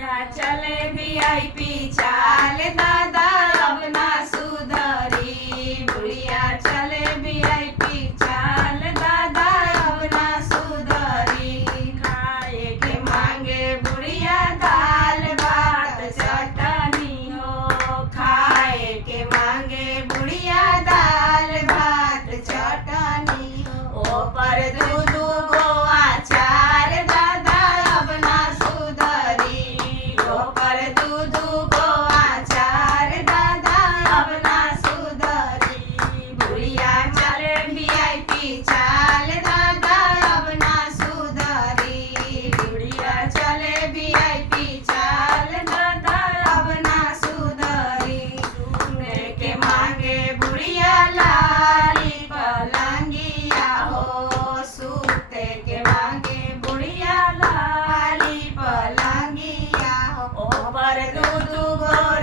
बुढ़िया चले वीआईपी चाल दादा अब ना सुधरी। बुढ़िया चले वीआईपी चाल दादा अब ना सुधरी। खाए के मांगे बुढ़िया दाल भात चटनी हो। खाए के मांगे बुढ़िया दाल भात चटनी हो। ओ पर दूध गो अचार दादा अब ना सुधरी। ओ पर दूध गो अचार दादा अब ना सुधरी। बुढ़िया चले वीआईपी चाल दादा अब ना सुधरी। बुढ़िया चले वीआईपी चाल दादा अब ना सुधरी। सोने के मांगे बुढ़िया लाली पलंगिया हो। सूते के मांगे बुढ़िया लाली पलंगिया हो। ओ पर दूध गो